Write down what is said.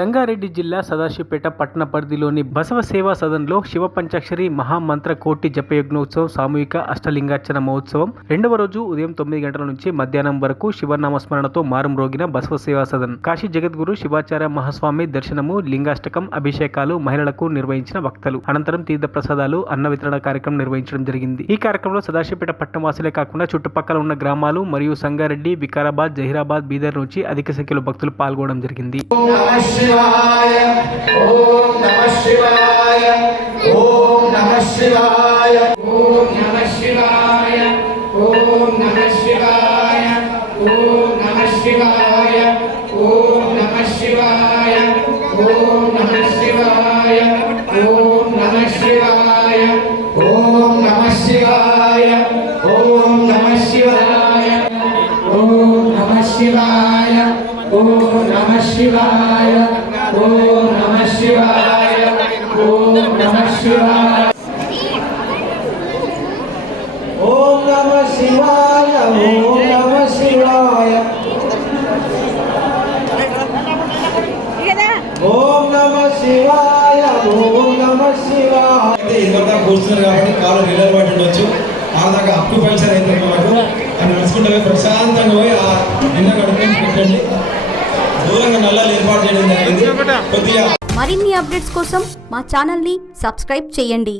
సంగారెడ్డి జిల్లా సదాశివపేట పట్టణ పరిధిలోని బసవ సేవా సదన్లో శివ పంచాక్షరి మహామంత్ర కోటి జపయజ్ఞోత్సవం సామూహిక అష్టలింగార్చన మహోత్సవం రెండవ రోజు ఉదయం 9 గంటల నుంచి మధ్యాహ్నం వరకు శివనామస్మరణతో మారుమ్రోగిన బసవ సేవా సదన్. కాశీ జగద్గురు శివాచార్య మహాస్వామి దర్శనము, లింగాష్టకం, అభిషేకాలు మహిళలకు నిర్వహించిన వక్తలు. అనంతరం తీర్థ ప్రసాదాలు, అన్న వితరణ కార్యక్రమం నిర్వహించడం జరిగింది. ఈ కార్యక్రమంలో సదాశివపేట పట్టణ వాసులే కాకుండా చుట్టుపక్కల ఉన్న గ్రామాలు మరియు సంగారెడ్డి, వికారాబాద్, జహీరాబాద్, బీదర్ నుంచి అధిక సంఖ్యలో భక్తులు పాల్గొనడం జరిగింది. शिवाय ओम नमः शिवाय ओम नमः शिवाय ओम नमः शिवाय ओम नमः शिवाय ओम नमः शिवाय ओम नमः शिवाय ओम नमः शिवाय ओम नमः शिवाय ओम नमः शिवाय ओम नमः शिवाय ओम नमः शिवाय ओम नमः शिवाय ओम नमः शिवाय ओम नमः शिवाय ओम नमः शिवाय ओम नमः शिवाय ओम नमः शिवाय ओम नमः शिवाय ఇదంతా కూర్చున్నారు కాబట్టి కాలు రిలర్ ఉండొచ్చు ఆదాకా అప్పు పంచర్ అయితే మనకు అని నడుచుకుంటే ప్రశాంతంగా పోయి ఆ నిన్న గడుపుని పెట్టండి. దూరంగా నల్లాలు ఏర్పాటు చేయడం జరిగింది. కొద్దిగా మరిన్ని అప్డేట్స్ కోసం మా ఛానల్ని సబ్స్క్రైబ్ చేయండి.